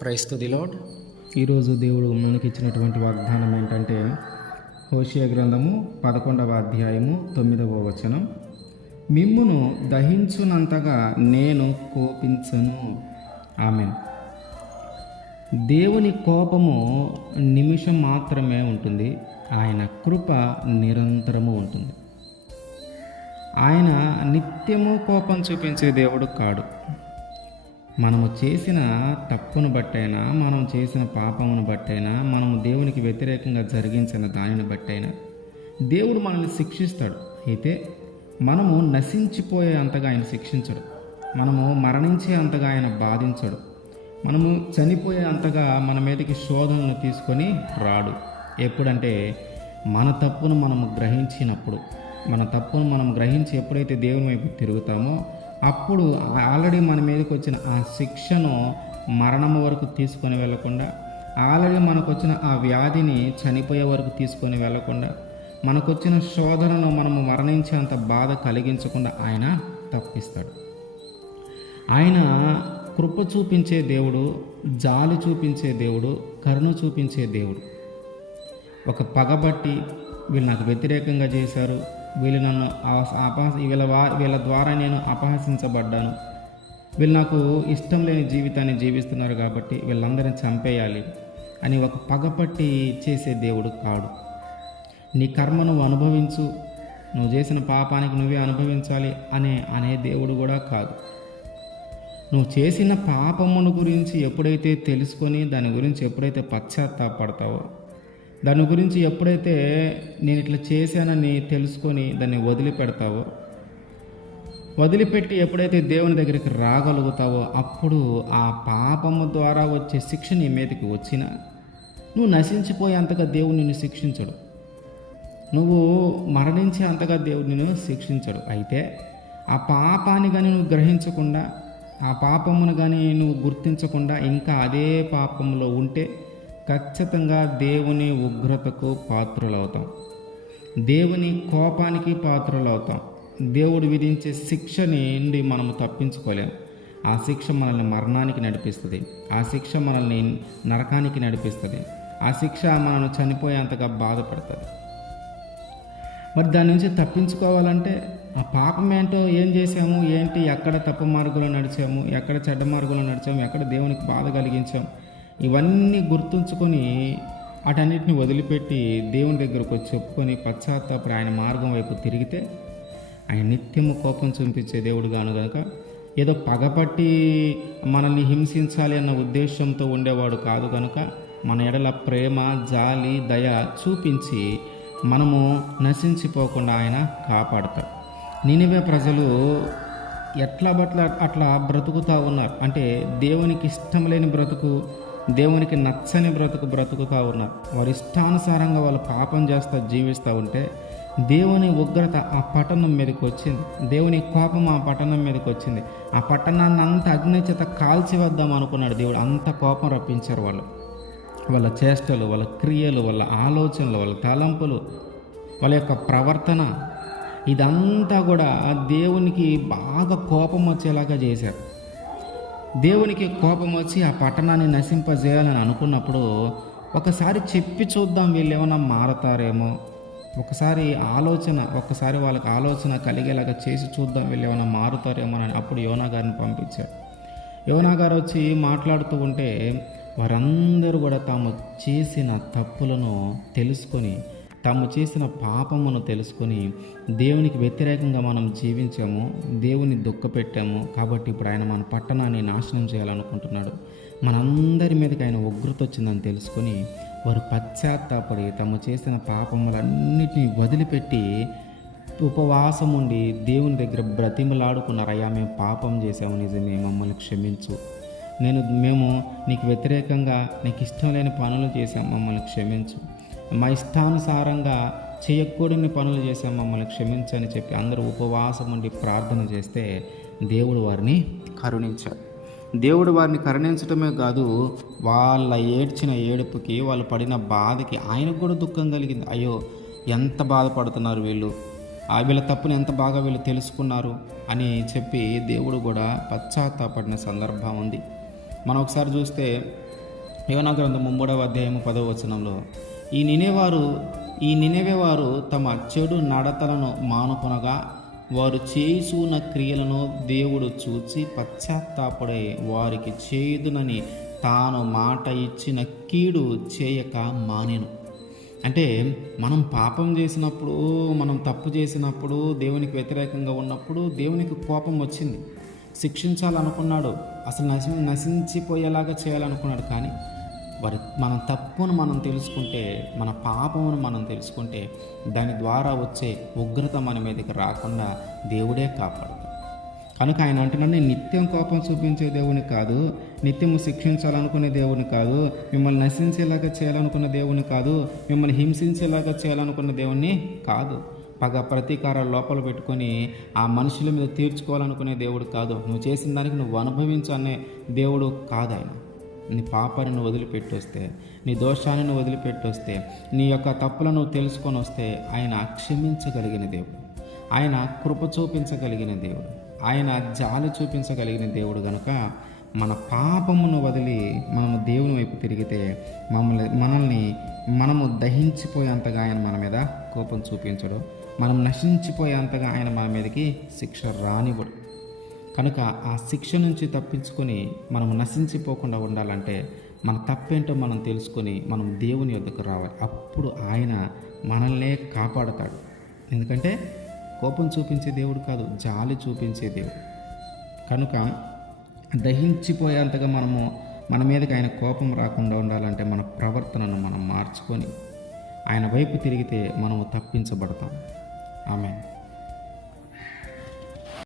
Praise to the lord. ఈరోజు దేవుడు మనకి ఇచ్చినటువంటి వాగ్దానం ఏంటంటే హోషేయ గ్రంథము 11వ అధ్యాయము 9వ వచనం, మిమ్మును దహించునంతగా నేను కోపించను. ఆమేన్. దేవుని కోపము నిమిషం మాత్రమే ఉంటుంది, ఆయన కృప నిరంతరము ఉంటుంది. ఆయన నిత్యము కోపం చూపించే దేవుడు కాడు. మనము చేసిన తప్పును బట్టైనా, మనం చేసిన పాపమును బట్టైనా, మనము దేవునికి వ్యతిరేకంగా జరిగించిన దానిని బట్టైనా దేవుడు మనల్ని శిక్షిస్తాడు. అయితే మనము నశించిపోయే అంతగా ఆయన శిక్షించడు, మనము మరణించే అంతగా ఆయన బాధించడు, మనము చనిపోయే అంతగా మన మీదకి శోధనను తీసుకొని రాడు. ఎప్పుడంటే మన తప్పును మనము గ్రహించినప్పుడు, మన తప్పును మనం గ్రహించి ఎప్పుడైతే దేవుని వైపు తిరుగుతామో అప్పుడు ఆల్రెడీ మన మీదకి వచ్చిన ఆ శిక్షను మరణము వరకు తీసుకొని వెళ్లకుండా, ఆల్రెడీ మనకు వచ్చిన ఆ వ్యాధిని చనిపోయే వరకు తీసుకొని వెళ్లకుండా, మనకు వచ్చిన శోధనను మనము మరణించేంత బాధ కలిగించకుండా ఆయన తప్పిస్తాడు. ఆయన కృప చూపించే దేవుడు, జాలి చూపించే దేవుడు, కరుణ చూపించే దేవుడు. ఒక పగబట్టి వీళ్ళు నాకు వ్యతిరేకంగా చేశారు, వీళ్ళు నన్ను వీళ్ళ ద్వారా నేను అపహసించబడ్డాను, వీళ్ళు నాకు ఇష్టం లేని జీవితాన్ని జీవిస్తున్నారు కాబట్టి వీళ్ళందరినీ చంపేయాలి అని ఒక పగపట్టి చేసే దేవుడు కాడు. నీ కర్మ నువ్వు అనుభవించు, నువ్వు చేసిన పాపానికి నువ్వే అనుభవించాలి అనే దేవుడు కూడా కాదు. నువ్వు చేసిన పాపమును గురించి ఎప్పుడైతే తెలుసుకొని దాని గురించి ఎప్పుడైతే పశ్చాత్తాపడతావో, దాని గురించి ఎప్పుడైతే నేను ఇట్లా చేశానని తెలుసుకొని దాన్ని వదిలిపెడతావో, వదిలిపెట్టి ఎప్పుడైతే దేవుని దగ్గరికి రాగలుగుతావో అప్పుడు ఆ పాపము ద్వారా వచ్చే శిక్ష నీ మీదకి వచ్చినా నువ్వు నశించిపోయేంతగా దేవుడు నిన్ను శిక్షించడు, నువ్వు మరణించే అంతగా దేవుడు నిన్ను శిక్షించడు. అయితే ఆ పాపాన్ని కానీ నువ్వు గ్రహించకుండా, ఆ పాపమును కానీ నువ్వు గుర్తించకుండా ఇంకా అదే పాపంలో ఉంటే ఖచ్చితంగా దేవుని ఉగ్రతకు పాత్రులవుతాం, దేవుని కోపానికి పాత్రులవుతాం. దేవుడు విధించే శిక్ష నుండి మనము తప్పించుకోలేము. ఆ శిక్ష మనల్ని మరణానికి నడిపిస్తుంది, ఆ శిక్ష మనల్ని నరకానికి నడిపిస్తుంది, ఆ శిక్ష మనల్ని చనిపోయేంతగా బాధపడుతుంది. మరి దాని నుంచి తప్పించుకోవాలంటే ఆ పాపం ఏంటో, ఏం చేసాము, ఏంటి, ఎక్కడ తప్పు మార్గంలో నడిచాము, ఎక్కడ చెడ్డ మార్గంలో నడిచాము, ఎక్కడ దేవునికి బాధ కలిగించాము, ఇవన్నీ గుర్తుంచుకొని వాటన్నిటిని వదిలిపెట్టి దేవుని దగ్గరకు వచ్చి చెప్పుకొని పశ్చాత్తాపడి ఆయన మార్గం వైపు తిరిగితే ఆయన నిత్యము కోపం చూపించే దేవుడు గాను గనుక ఏదో పగపట్టి మనల్ని హింసించాలి అన్న ఉద్దేశంతో ఉండేవాడు కాదు కనుక మన ఎడల ప్రేమ, జాలి, దయ చూపించి మనము నశించిపోకుండా ఆయన కాపాడతాడు. నినివే ప్రజలు అట్లా బ్రతుకుతూ ఉన్నారు. అంటే దేవునికి ఇష్టం లేని బ్రతుకు, దేవునికి నచ్చని బ్రతుకుతూ ఉన్నారు. వారి ఇష్టానుసారంగా వాళ్ళు పాపం చేస్తూ జీవిస్తూ ఉంటే దేవుని ఉగ్రత ఆ పట్టణం మీదకి వచ్చింది, దేవుని కోపం ఆ పట్టణం మీదకి వచ్చింది. ఆ పట్టణాన్ని అంత అగ్ని చేత కాల్చివేద్దాం అనుకున్నాడు దేవుడు. అంత కోపం రప్పించారు వాళ్ళు. వాళ్ళ చేష్టలు, వాళ్ళ క్రియలు, వాళ్ళ ఆలోచనలు, వాళ్ళ తలంపులు, వాళ్ళ యొక్క ప్రవర్తన, ఇదంతా కూడా దేవునికి బాగా కోపం వచ్చేలాగా చేశారు. దేవునికి కోపం వచ్చి ఆ పట్టణాన్ని నశింపజేయాలని అనుకున్నప్పుడు ఒకసారి చెప్పి చూద్దాం, వీళ్ళు ఏమైనా మారతారేమో, ఒకసారి వాళ్ళకి ఆలోచన కలిగేలాగా చేసి చూద్దాం, వీళ్ళు ఏమైనా మారుతారేమో అని అప్పుడు యోనా గారిని పంపించారు. యోనా గారు వచ్చి మాట్లాడుతూ ఉంటే వారందరూ కూడా తాము చేసిన తప్పులను తెలుసుకొని, తాము చేసిన పాపమును తెలుసుకొని, దేవునికి వ్యతిరేకంగా మనం జీవించాము, దేవుని దుఃఖపెట్టాము కాబట్టి ఇప్పుడు ఆయన మన పట్టణాన్ని నాశనం చేయాలనుకుంటున్నాడు, మనందరి మీదకి ఆయన ఉగ్రత వచ్చిందని తెలుసుకొని వారు పశ్చాత్తాపడి తాము చేసిన పాపములన్నిటినీ వదిలిపెట్టి ఉపవాసం ఉండి దేవుని దగ్గర బ్రతిమలాడుకున్నారు. అయ్యా, మేము పాపం చేసాము, నిజమే, మమ్మల్ని క్షమించు, మేము నీకు వ్యతిరేకంగా నీకు ఇష్టం లేని పనులు చేశాం, మమ్మల్ని క్షమించు, మా ఇష్టానుసారంగా చేయకూడని పనులు చేశాం, మమ్మల్ని క్షమించని చెప్పి అందరూ ఉపవాసం ఉండి ప్రార్థన చేస్తే దేవుడు వారిని కరుణించాడు. దేవుడు వారిని కరుణించడమే కాదు, వాళ్ళ ఏడ్చిన ఏడుపుకి, వాళ్ళు పడిన బాధకి ఆయనకు కూడా దుఃఖం కలిగింది. అయ్యో, ఎంత బాధపడుతున్నారు వీళ్ళు, వీళ్ళ తప్పుని ఎంత బాగా వీళ్ళు తెలుసుకున్నారు అని చెప్పి దేవుడు కూడా పశ్చాత్తాపడిన సందర్భం ఉంది. మనం ఒకసారి చూస్తే యోనా గ్రంథం 3వ అధ్యాయము 10వ వచనంలో ఈ నినెవేవారు తమ చెడు నడతలను మానుకొనగా వారు చేయుచున్న క్రియలను దేవుడు చూచి పశ్చాత్తాపడే వారికి చేయుదునని తాను మాట ఇచ్చిన కీడు చేయక మానెను. అంటే మనం పాపం చేసినప్పుడు, మనం తప్పు చేసినప్పుడు, దేవునికి వ్యతిరేకంగా ఉన్నప్పుడు దేవునికి కోపం వచ్చింది, శిక్షించాలనుకున్నాడు, అసలు నశించిపోయేలాగా చేయాలనుకున్నాడు. కానీ మన తప్పును మనం తెలుసుకుంటే, మన పాపమును మనం తెలుసుకుంటే, దాని ద్వారా వచ్చే ఉగ్రత మన మీదకి రాకుండా దేవుడే కాపాడుతాడు. కనుక ఆయన అంటున్నాడు, నేను నిత్యం కోపం చూపించే దేవుని కాదు, నిత్యము శిక్షించాలనుకునే దేవుని కాదు, మిమ్మల్ని నశించేలాగా చేయాలనుకున్న దేవుని కాదు, మిమ్మల్ని హింసించేలాగా చేయాలనుకున్న దేవుని కాదు, ప్రతీకారాలు లోపల పెట్టుకొని ఆ మనుషుల మీద తీర్చుకోవాలనుకునే దేవుడు కాదు, నువ్వు చేసిన దానికి నువ్వు అనుభవించు అనే దేవుడు కాదు. ఆయన నీ పాపాన్ని నువ్వు వదిలిపెట్టి వస్తే, నీ దోషాన్ని నువ్వు వదిలిపెట్టి వస్తే, నీ యొక్క తప్పులను నువ్వు తెలుసుకొని వస్తే ఆయన క్షమించగలిగిన దేవుడు, ఆయన కృప చూపించగలిగిన దేవుడు, ఆయన జాలి చూపించగలిగిన దేవుడు. కనుక మన పాపమును వదిలి మనము దేవుని వైపు తిరిగితే మనము దహించిపోయేంతగా ఆయన మన మీద కోపం చూపించడు, మనం నశించిపోయేంతగా ఆయన మన మీదకి శిక్ష రానివ్వడు. కనుక ఆ శిక్ష నుంచి తప్పించుకొని మనం నశించిపోకుండా ఉండాలంటే మన తప్పేంటో మనం తెలుసుకొని మనం దేవుని యొద్దకు రావాలి. అప్పుడు ఆయన మనల్నే కాపాడతాడు. ఎందుకంటే కోపం చూపించే దేవుడు కాదు, జాలి చూపించే దేవుడు. కనుక దహించిపోయేంతగా మన మీదకి ఆయన కోపం రాకుండా ఉండాలంటే మన ప్రవర్తనను మనం మార్చుకొని ఆయన వైపు తిరిగితే మనము తప్పించబడతాం. ఆమేన్.